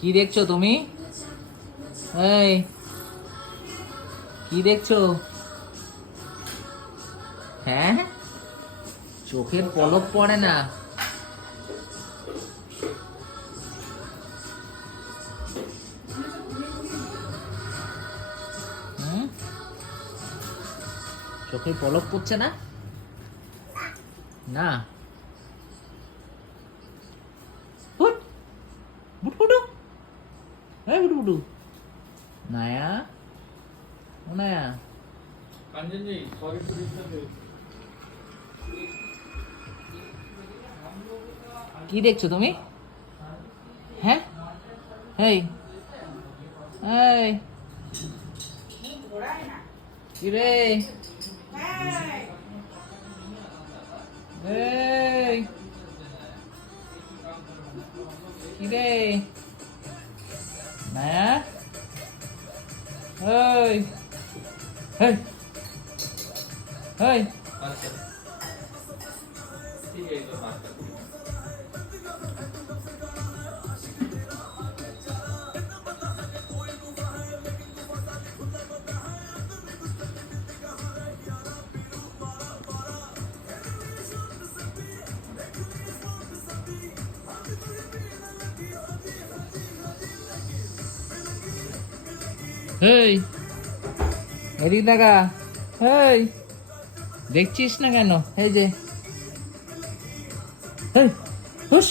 কি দেখছো তুমি? এই, কি দেখছো? হ্যাঁ, চোখের পলক পড়ে না। হুম, চোখের পলক পড়ছে না? না। হুট, বুটবুটু, এই বুটবুটু, নায়া, ও নায়া, কি দেখছো তুমি? হ্যাঁ, এই, এই, কি রে? এই, কি রে? নায়া, এই, এই, এই, এই, এদিক দেখা, এই, দেখছিস না কেন? এই যে, এই, হুস।